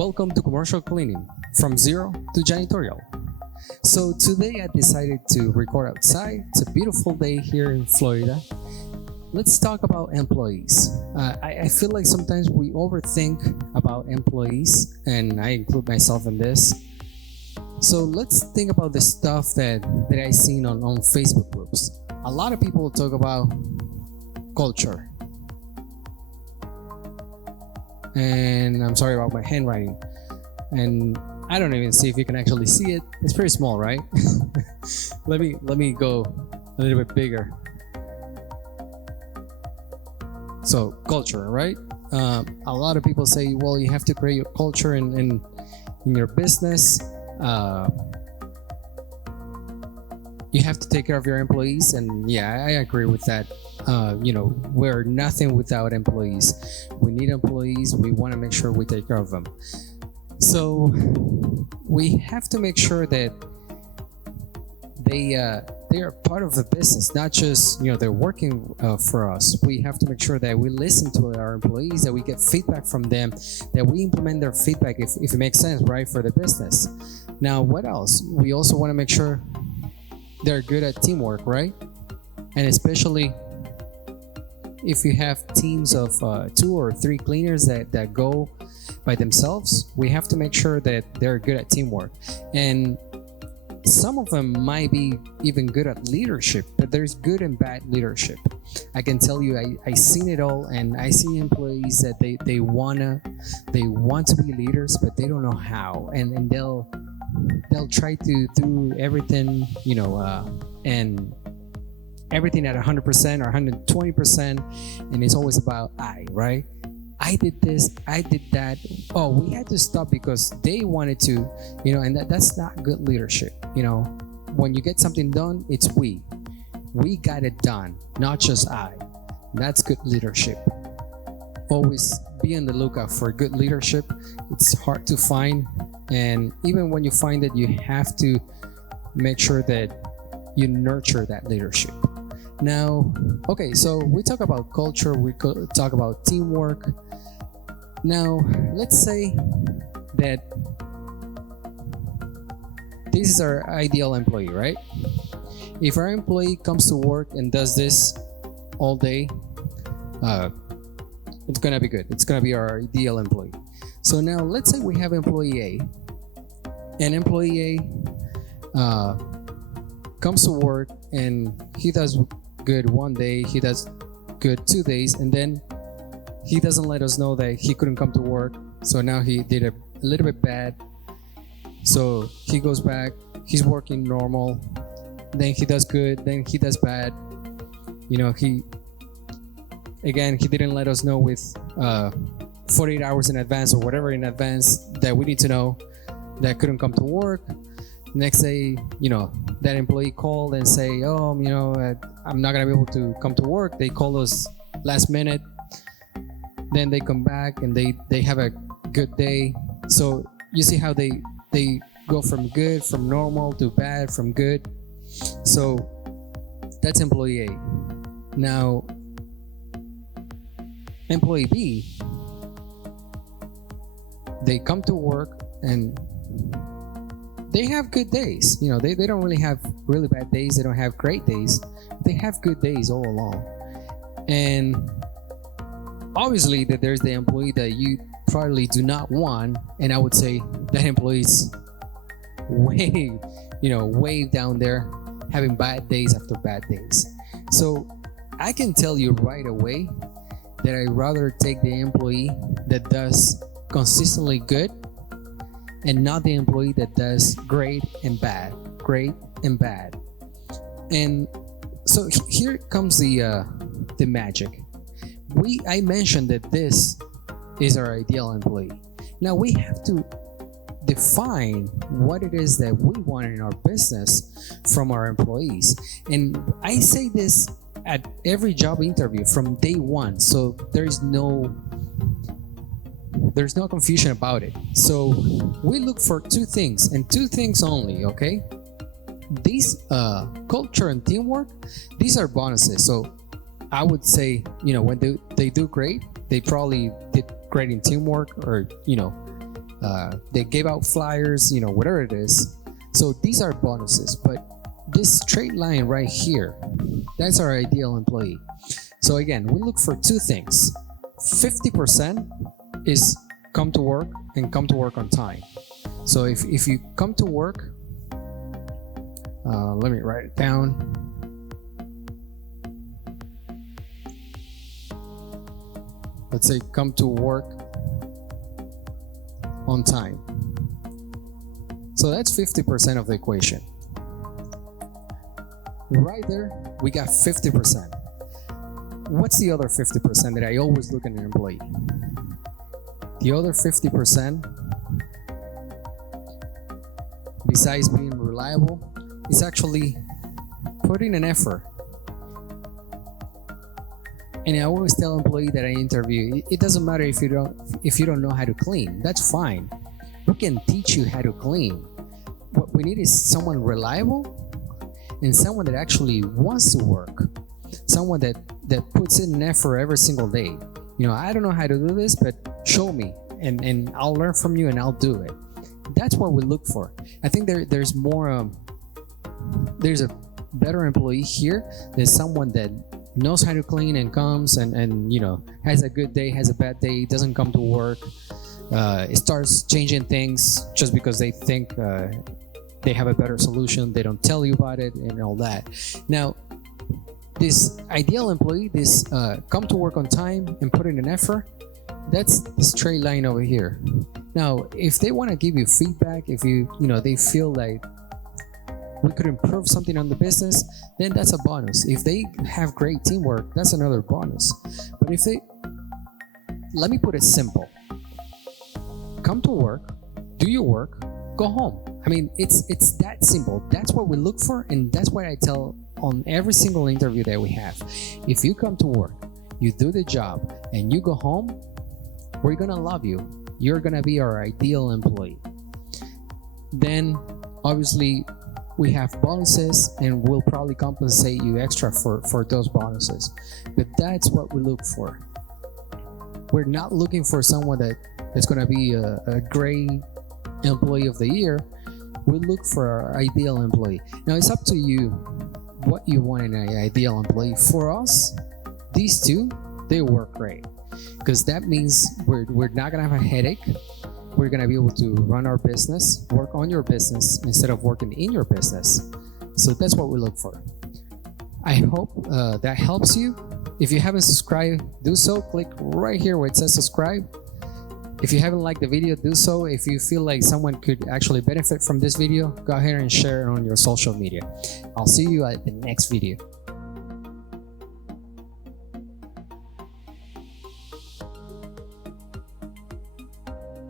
Welcome to Commercial Cleaning, from zero to janitorial. So today I decided to record outside. It's a beautiful day here in Florida. Let's talk about employees. I feel like sometimes we overthink about employees, and I include myself in this. So let's think about the stuff that I've seen on Facebook groups. A lot of people talk about culture. And I'm sorry about my handwriting. And I don't even see if you can actually see it. It's pretty small, right? Let me go a little bit bigger. So culture, right? A lot of people say, well, you have to create your culture in your business. You have to take care of your employees, and yeah, I agree with that. We're nothing without employees. We need employees. We want to make sure we take care of them. So we have to make sure that they are part of the business, not just they're working for us. We have to make sure that we listen to our employees, that we get feedback from them, that we implement their feedback if it makes sense, right, for the business. Now, what else? We also want to make sure they're good at teamwork, right? And especially if you have teams of 2 or 3 cleaners that go by themselves, we have to make sure that they're good at teamwork. And some of them might be even good at leadership, but there's good and bad leadership. I can tell you, I seen it all, and I see employees that they want to be leaders, but they don't know how, and they'll try to do everything, and everything at 100% or 120%, and it's always about right? I did this, I did that. Oh, we had to stop because they wanted to, and that's not good leadership. When you get something done, it's we got it done, not just I. That's good leadership. Always be on the lookout for good leadership. It's hard to find, and even when you find it, you have to make sure that you nurture that leadership. Now, okay, so we talk about culture, we talk about teamwork. Now, let's say that this is our ideal employee, right? If our employee comes to work and does this all day, it's gonna be good. It's gonna be our ideal employee. So now let's say we have employee A. And employee A comes to work and he does good one day, he does good 2 days, and then he doesn't let us know that he couldn't come to work. So now he did a little bit bad. So he goes back, he's working normal, then he does good, then he does bad. He didn't let us know with 48 hours in advance or whatever in advance that we need to know that couldn't come to work. Next day, that employee called and say, I'm not gonna be able to come to work. They call us last minute. Then they come back and they have a good day. So you see how they go from good, from normal to bad, from good. So that's employee A. Now, employee B, they come to work and they have good days. They don't really have really bad days. They don't have great days. They have good days all along. And obviously that there's the employee that you probably do not want. And I would say that employee's way down there, having bad days after bad days. So I can tell you right away that I'd rather take the employee that does consistently good, and not the employee that does great and bad. And so here comes the magic. I mentioned that this is our ideal employee. Now we have to define what it is that we want in our business from our employees. And I say this at every job interview from day one, so there's no confusion about it. So we look for 2 things, and 2 things only, okay? These culture and teamwork, these are bonuses. So I would say, when they do great, they probably did great in teamwork, or They gave out flyers, whatever it is. So these are bonuses, but this straight line right here, that's our ideal employee. So again, we look for two things. 50% is come to work and come to work on time. So if you come to work, let me write it down. Let's say come to work on time. So that's 50% of the equation. Right there, we got 50%. What's the other 50% that I always look at an employee? The other 50%, besides being reliable, is actually putting an effort. And I always tell employees that I interview, it doesn't matter if you don't know how to clean. That's fine. We can teach you how to clean. What we need is someone reliable and someone that actually wants to work. Someone that puts in an effort every single day. I don't know how to do this, but show me and I'll learn from you and I'll do it. That's what we look for. I think there's more, there's a better employee here than someone that knows how to clean and comes and has a good day, has a bad day, doesn't come to work, it starts changing things just because they think they have a better solution. They don't tell you about it and all that. Now, this ideal employee, this come to work on time and put in an effort, that's the straight line over here. Now, if they want to give you feedback, if they feel like we could improve something on the business, then that's a bonus. If they have great teamwork, that's another bonus. But let me put it simple. Come to work, do your work, go home. I mean, it's that simple. That's what we look for, and that's what I tell on every single interview that we have. If you come to work, you do the job, and you go home, we're gonna love you. You're gonna be our ideal employee. Then, obviously, we have bonuses, and we'll probably compensate you extra for those bonuses. But that's what we look for. We're not looking for someone that's gonna be a great employee of the year. We look for our ideal employee. Now, it's up to you what you want in an ideal employee. For us, these two, they work great, because that means we're not gonna have a headache. We're gonna be able to run our business, work on your business instead of working in your business. So that's what we look for. I hope that helps you. If you haven't subscribed, do so. Click right here where it says subscribe. If you haven't liked the video, do so. If you feel like someone could actually benefit from this video, go ahead and share it on your social media. I'll see you at the next video.